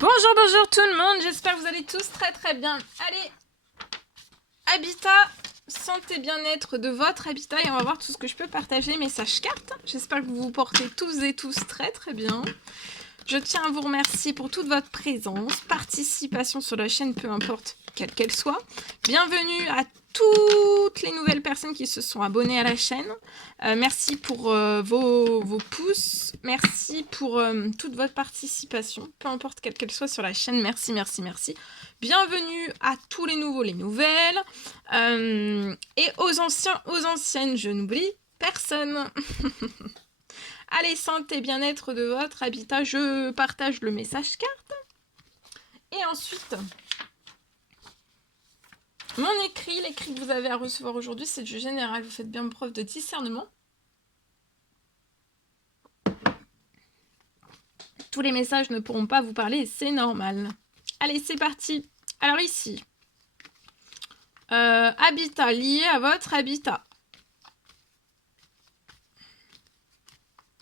Bonjour, bonjour tout le monde, j'espère que vous allez tous très très bien. Allez, habitat, santé, bien-être de votre habitat et on va voir tout ce que je peux partager, message carte. J'espère que vous vous portez tous et tous très très bien. Je tiens à vous remercier pour toute votre présence, participation sur la chaîne, peu importe quelle qu'elle soit. Bienvenue à toutes les nouvelles personnes qui se sont abonnées à la chaîne. Merci pour vos pouces. Merci pour toute votre participation, peu importe quelle qu'elle soit sur la chaîne. Merci, merci, merci. Bienvenue à tous les nouveaux, les nouvelles. Et aux anciens, aux anciennes, je n'oublie personne. Allez, santé, bien-être de votre habitat, je partage le message carte. Et ensuite, mon écrit, l'écrit que vous avez à recevoir aujourd'hui, c'est du général. Vous faites bien preuve de discernement. Tous les messages ne pourront pas vous parler, c'est normal. Allez, c'est parti. Alors ici, habitat lié à votre habitat.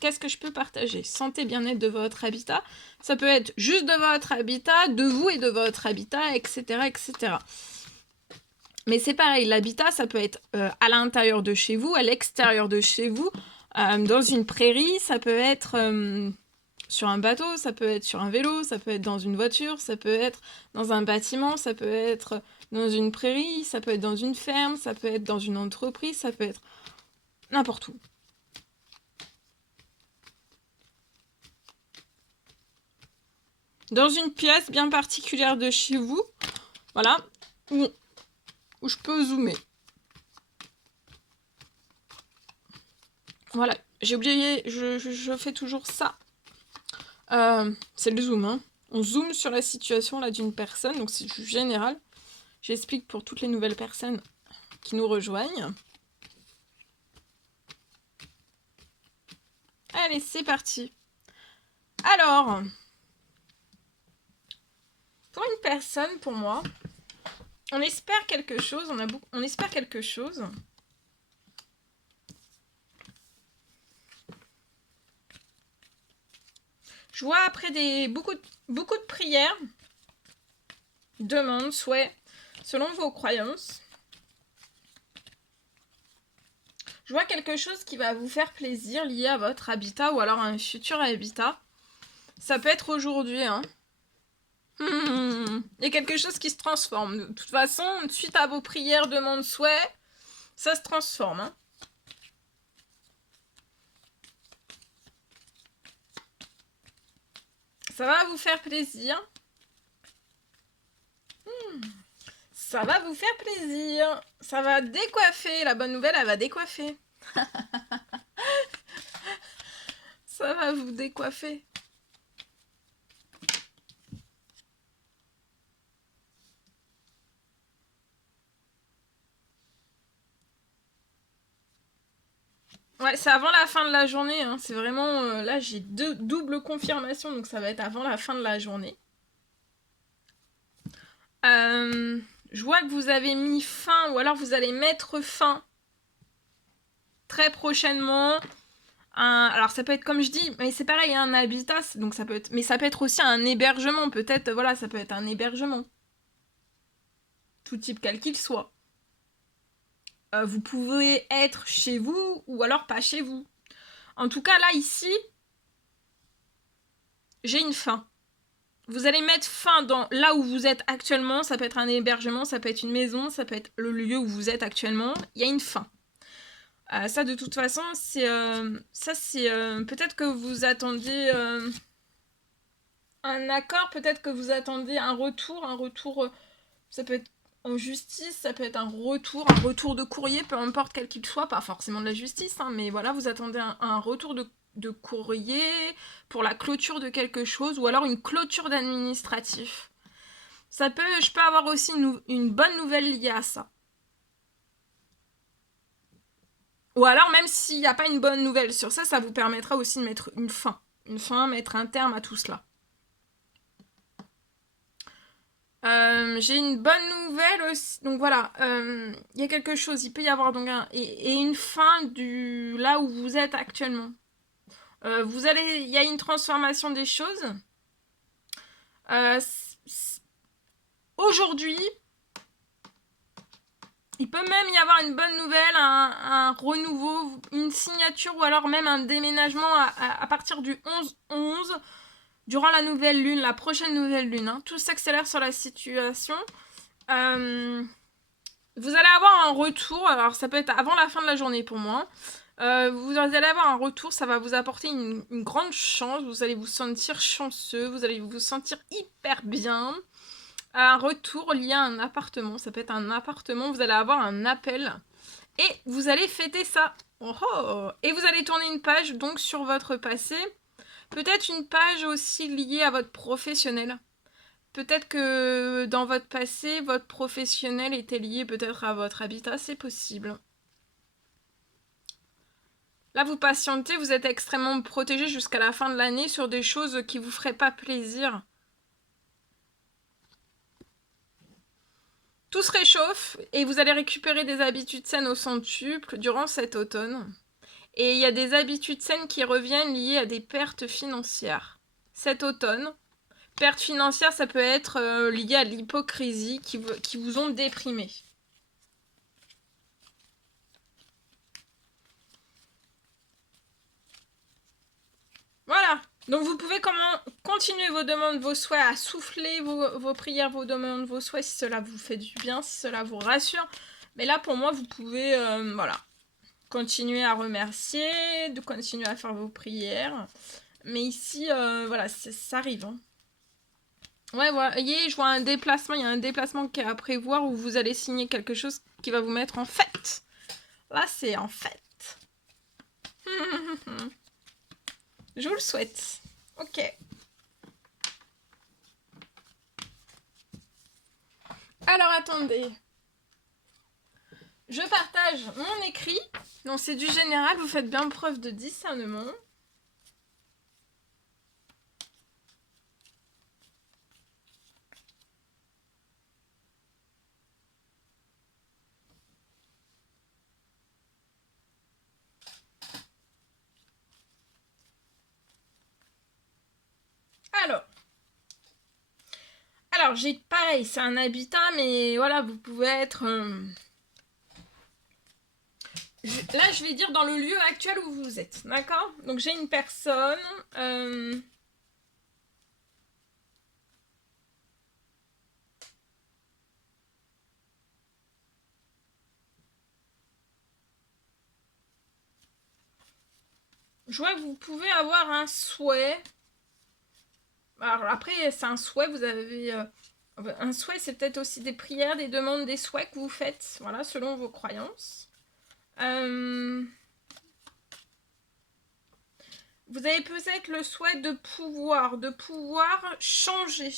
Qu'est-ce que je peux partager? Santé, bien-être de votre habitat. Ça peut être juste de votre habitat, de vous et de votre habitat, etc., etc. Mais c'est pareil, l'habitat, ça peut être à l'intérieur de chez vous, à l'extérieur de chez vous, dans une prairie, ça peut être sur un bateau, ça peut être sur un vélo, ça peut être dans une voiture, ça peut être dans un bâtiment, ça peut être dans une prairie, ça peut être dans une ferme, ça peut être dans une entreprise, ça peut être n'importe où. Dans une pièce bien particulière de chez vous, voilà, où je peux zoomer. Voilà, j'ai oublié, je fais toujours ça. C'est le zoom, hein. On zoome sur la situation là d'une personne, donc c'est du général. J'explique pour toutes les nouvelles personnes qui nous rejoignent. Allez, c'est parti. Alors, pour une personne, pour moi, on espère quelque chose, on espère quelque chose. Je vois après beaucoup de prières, demandes, souhaits, selon vos croyances. Je vois quelque chose qui va vous faire plaisir lié à votre habitat ou alors à un futur habitat. Ça peut être aujourd'hui, hein. Il y a quelque chose qui se transforme. De toute façon, suite à vos prières, demandes, souhaits, ça se transforme, hein. Ça va vous faire plaisir. Ça va vous faire plaisir. Ça va décoiffer. La bonne nouvelle, elle va décoiffer. Ça va vous décoiffer. Ouais, c'est avant la fin de la journée, hein. C'est vraiment... là, j'ai double confirmation, donc ça va être avant la fin de la journée. Je vois que vous avez mis fin, ou alors vous allez mettre fin très prochainement. Alors ça peut être, comme je dis, mais c'est pareil, un habitat, donc ça peut être... Mais ça peut être aussi un hébergement, peut-être, voilà, ça peut être un hébergement. Tout type quel qu'il soit. Vous pouvez être chez vous, ou alors pas chez vous. En tout cas, là, ici, j'ai une fin. Vous allez mettre fin dans là où vous êtes actuellement. Ça peut être un hébergement, ça peut être une maison, ça peut être le lieu où vous êtes actuellement. Il y a une fin. Ça, de toute façon, c'est peut-être que vous attendiez un accord, peut-être que vous attendez un retour. Ça peut être en justice, ça peut être un retour de courrier, peu importe quel qu'il soit, pas forcément de la justice, hein, mais voilà, vous attendez un retour de courrier pour la clôture de quelque chose, ou alors une clôture d'administratif. Je peux avoir aussi une bonne nouvelle liée à ça. Ou alors, même s'il n'y a pas une bonne nouvelle sur ça, ça vous permettra aussi de mettre une fin, mettre un terme à tout cela. J'ai une bonne nouvelle aussi. Donc voilà, il y a quelque chose, il peut y avoir donc une fin du là où vous êtes actuellement. Il y a une transformation des choses. Aujourd'hui, il peut même y avoir une bonne nouvelle, un renouveau, une signature ou alors même un déménagement à partir du 11-11, durant la nouvelle lune, la prochaine nouvelle lune. Hein. Tout s'accélère sur la situation. Vous allez avoir un retour, alors ça peut être avant la fin de la journée pour moi. Vous allez avoir un retour, ça va vous apporter une grande chance, vous allez vous sentir chanceux, vous allez vous sentir hyper bien. Un retour lié à un appartement, ça peut être un appartement, vous allez avoir un appel et vous allez fêter ça. Oh oh. Et vous allez tourner une page donc sur votre passé, peut-être une page aussi liée à votre professionnel. Peut-être que dans votre passé, votre professionnel était lié peut-être à votre habitat, c'est possible. Là, vous patientez, vous êtes extrêmement protégé jusqu'à la fin de l'année sur des choses qui vous feraient pas plaisir. Tout se réchauffe et vous allez récupérer des habitudes saines au centuple durant cet automne. Et il y a des habitudes saines qui reviennent liées à des pertes financières. Cet automne, pertes financières, ça peut être lié à l'hypocrisie qui vous ont déprimé. Voilà. Donc vous pouvez continuer vos demandes, vos souhaits, à souffler vos prières, vos demandes, vos souhaits, si cela vous fait du bien, si cela vous rassure. Mais là, pour moi, vous pouvez, voilà, continuer à remercier, de continuer à faire vos prières. Mais ici, voilà, ça arrive. Hein. Ouais, voilà, voyez, je vois un déplacement, il y a un déplacement qui est à prévoir où vous allez signer quelque chose qui va vous mettre en fête. Là, c'est en fête. Je vous le souhaite. Ok. Alors, attendez. Je partage mon écrit. Donc, c'est du général. Vous faites bien preuve de discernement. Alors j'ai pareil, c'est un habitat, mais voilà, vous pouvez être... Là, je vais dire dans le lieu actuel où vous êtes, d'accord? Donc j'ai une personne... Je vois que vous pouvez avoir un souhait. Alors après, c'est un souhait, vous avez... un souhait, c'est peut-être aussi des prières, des demandes, des souhaits que vous faites, voilà, selon vos croyances. Vous avez peut-être le souhait de pouvoir changer.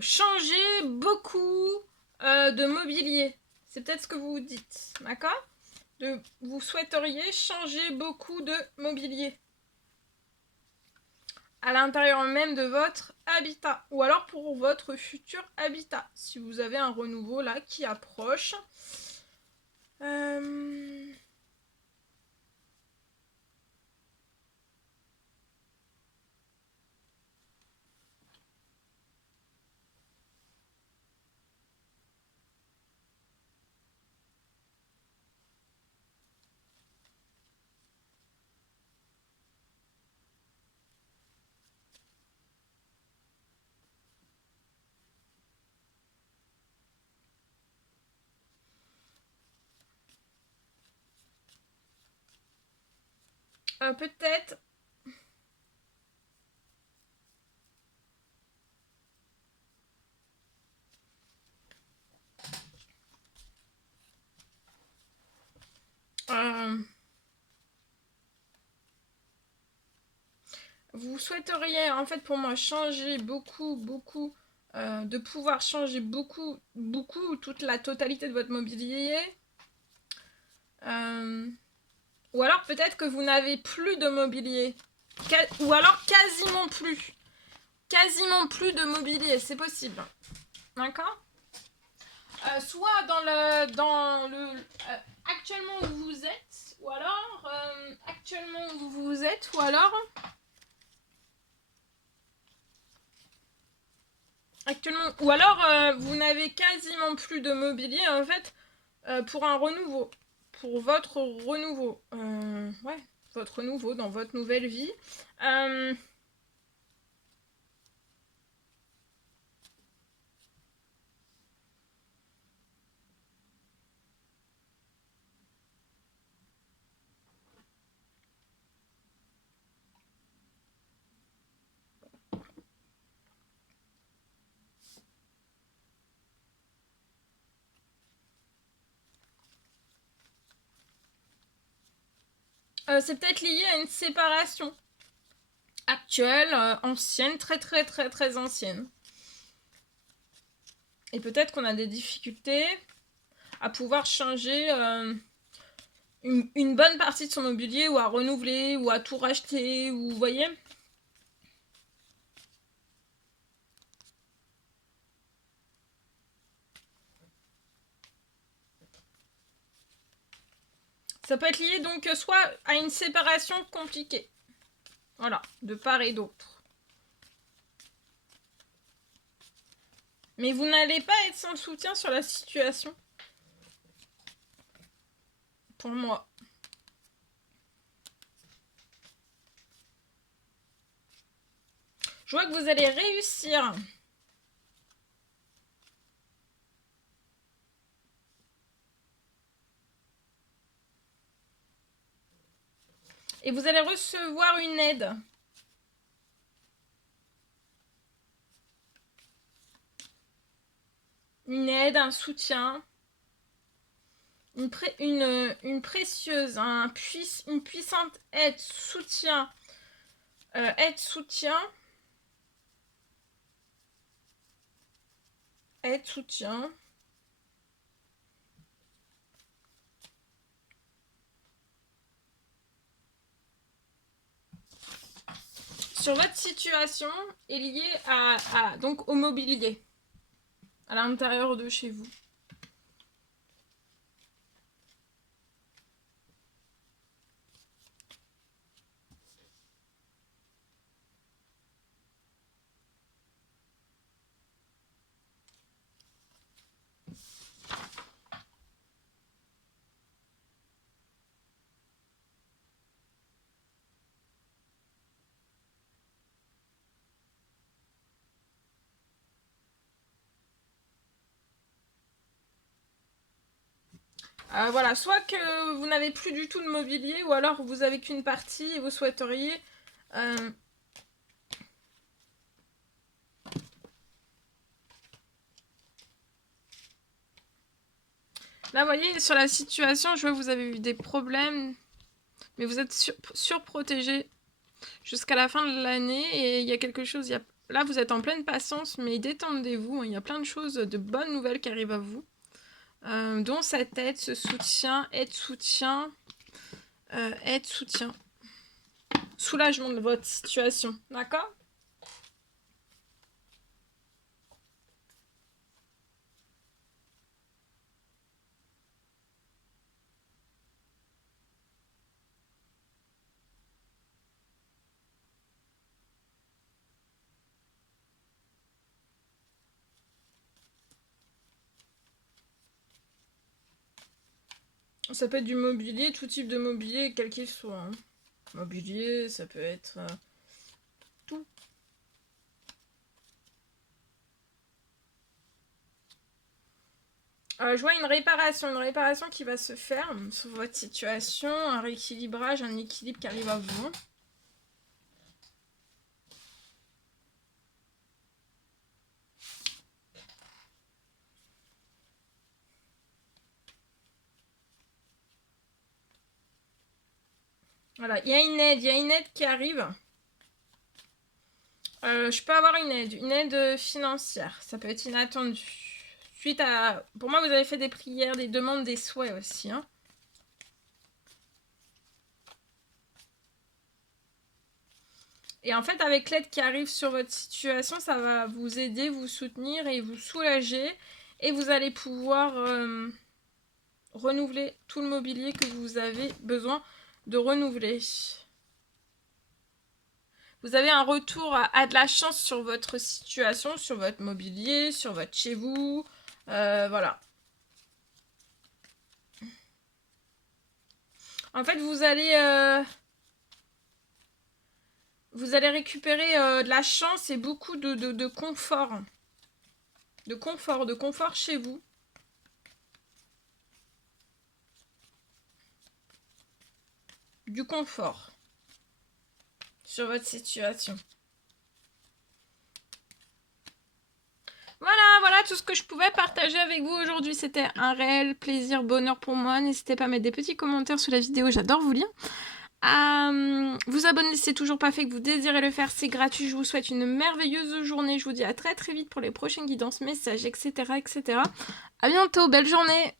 Changer beaucoup de mobilier. C'est peut-être ce que vous vous dites, d'accord? Vous souhaiteriez changer beaucoup de mobilier à l'intérieur même de votre habitat, ou alors pour votre futur habitat, si vous avez un renouveau là qui approche. Peut-être vous souhaiteriez, en fait, pour moi, changer beaucoup, de pouvoir changer beaucoup, toute la totalité de votre mobilier. Ou alors peut-être que vous n'avez plus de mobilier. Ou alors quasiment plus. Quasiment plus de mobilier, c'est possible. D'accord? Soit dans le actuellement où vous êtes, ou alors actuellement où vous êtes, ou alors actuellement. Ou alors, vous n'avez quasiment plus de mobilier, en fait, pour un renouveau. Pour votre renouveau. Ouais, votre renouveau dans votre nouvelle vie. C'est peut-être lié à une séparation actuelle, ancienne, très très très très ancienne. Et peut-être qu'on a des difficultés à pouvoir changer une bonne partie de son mobilier ou à renouveler ou à tout racheter, ou vous voyez. Ça peut être lié donc soit à une séparation compliquée. Voilà, de part et d'autre. Mais vous n'allez pas être sans soutien sur la situation. Pour moi. Je vois que vous allez réussir. Et vous allez recevoir une aide. Une aide, un soutien. Une précieuse, une puissante aide, soutien. Aide, soutien. Aide, soutien. Sur votre situation est liée donc au mobilier à l'intérieur de chez vous. Voilà, soit que vous n'avez plus du tout de mobilier, ou alors vous avez qu'une partie et vous souhaiteriez là, vous voyez, sur la situation, je vois que vous avez eu des problèmes, mais vous êtes surprotégé jusqu'à la fin de l'année, et il y a quelque chose, là vous êtes en pleine patience, mais détendez-vous, il y a plein de choses, de bonnes nouvelles qui arrivent à vous, dont cette aide, ce soutien, aide-soutien, aide-soutien, soulagement de votre situation, d'accord ? Ça peut être du mobilier, tout type de mobilier, quel qu'il soit. Hein. Mobilier, ça peut être tout. Je vois une réparation qui va se faire sur votre situation, un rééquilibrage, un équilibre qui arrive à vous. Voilà, il y a une aide qui arrive. Je peux avoir une aide financière. Ça peut être inattendu. Suite à... Pour moi, vous avez fait des prières, des demandes, des souhaits aussi. Hein. Et en fait, avec l'aide qui arrive sur votre situation, ça va vous aider, vous soutenir et vous soulager. Et vous allez pouvoir renouveler tout le mobilier que vous avez besoin de renouveler. Vous avez un retour à de la chance sur votre situation, sur votre mobilier, sur votre chez vous. Voilà. En fait, vous allez récupérer de la chance et beaucoup de confort. De confort chez vous. Du confort sur votre situation. Voilà tout ce que je pouvais partager avec vous aujourd'hui. C'était un réel plaisir, bonheur pour moi. N'hésitez pas à mettre des petits commentaires sous la vidéo, j'adore vous lire. Vous abonner si c'est toujours pas fait, que vous désirez le faire, c'est gratuit. Je vous souhaite une merveilleuse journée. Je vous dis à très vite pour les prochaines guidances, messages, etc. À bientôt, belle journée.